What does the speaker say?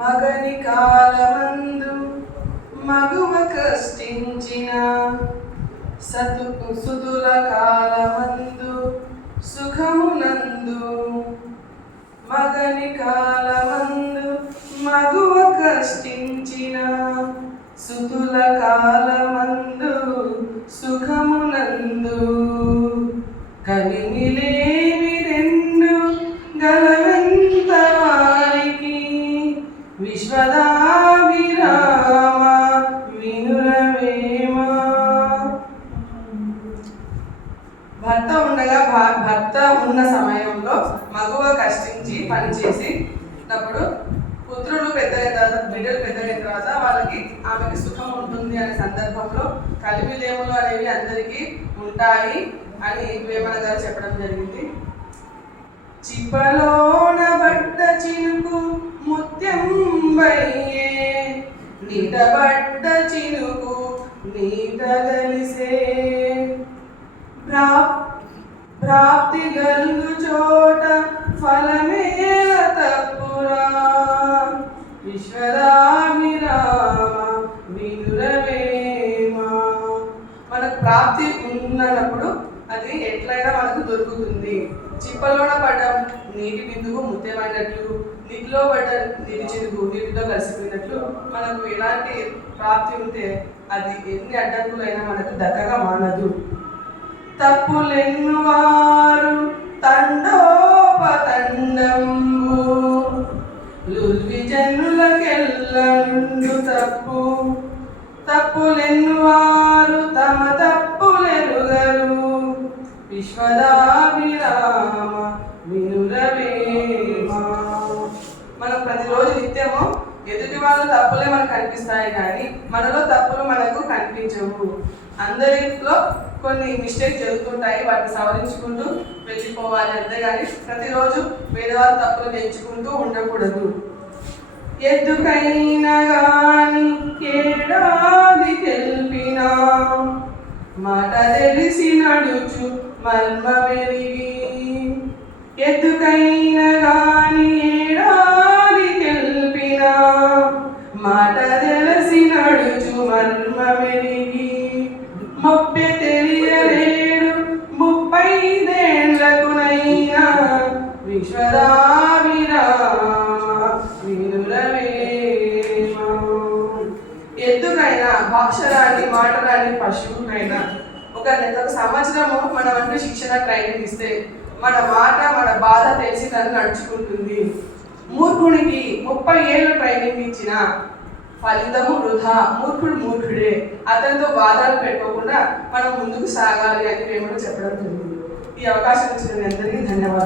మగని కాలమందు మగువ కష్టించిన సతుకు సుతుల కాలమందు సుఖమునందు మగని కాలమందు మగువ కష్టించిన సుతుల కాలమందు సుఖమునందు కవి విశ్వదాభిరామ వినురవేమా. భర్త ఉండగా భర్త ఉన్న సమయంలో మగువ కష్టించి పనిచేసి అప్పుడు పుత్రులు పెద్దయిన తర్వాత బిడ్డలు పెద్దయిన తర్వాత వాళ్ళకి ఆమెకి సుఖం ఉంటుంది అనే సందర్భంలో కలిమిలేములు అనేవి అందరికీ ఉంటాయి అని వేమన గారు చెప్పడం జరిగింది. చిప్పలోన బట్ట చినుకు ముత్యం బయ్యే చినుకు నీట ప్రాప్ ప్రాప్తి గలుగు చోట ఫలమేల తప్పురా. విశ్వరామిరామ వినురవేమా మనకు ప్రాప్తి ఉన్నప్పుడు అది ఎట్లయినా మనకు దొరుకుతుంది. చిప్పలోన పడ్డ నీటి బిందువు ముత్యమైనట్లు నీటిలో పడ్డ నీటి చినుకు నీటితో కలిసిపోయినట్లు మనకు ఎలాంటి ప్రాప్తి ఉంటే అది ఎన్ని అడ్డంకులైనా మనకు దక్కగా మానదు. తప్పులెన్నువారు తండోపతండంబు జనులకెల్లనుండు తప్పు. తప్పులెన్నువారు తమ తప్పులెరుగరు విశ్వదాభిరామ వినురవేమా మనం ప్రతిరోజు నిత్యము ఎదుటి వాళ్ళ తప్పులే మనకు కనిపిస్తాయి కానీ మనలో తప్పులు మనకు కనిపించవు. అందరిలో కొన్ని మిస్టేక్స్ జరుగుతుంటాయి వాటిని సవరించుకుంటూ వెళ్ళిపోవాలి అంతేగాని ప్రతిరోజు వేరేవాళ్ళ తప్పులు నేర్చుకుంటూ ఉండకూడదు. ఎద్దుకైనా నడుచు మల్మ పెరిగి ఎత్తుకైన గాని ఏడాది తెలిపినా మాట తెలిసి నడుచు మల్మ పెరిగి మొప్పె తెలియలేడు ముప్పై దేళ్ళకునైనా విశ్వదావిరా ఎత్తుకైనా భాష రాని మాట మాటరాని పశువుకైనా ఒక ఒక సంవత్సరము మన వంటి శిక్షణ ట్రైనింగ్ ఇస్తే మన మాట మన బాధ తెలిసి తను నడుచుకుంటుంది. మూర్ఖునికి ముప్పై ఏళ్ళు ట్రైనింగ్ ఇచ్చిన ఫలితము వృధా. మూర్ఖుడు మూర్ఖుడే. అతనితో బాధలు పెట్టుకోకుండా మనం ముందుకు సాగాలి అని మేము చెప్పడం జరిగింది. ఈ అవకాశం ఇచ్చిన అందరికీ ధన్యవాదాలు.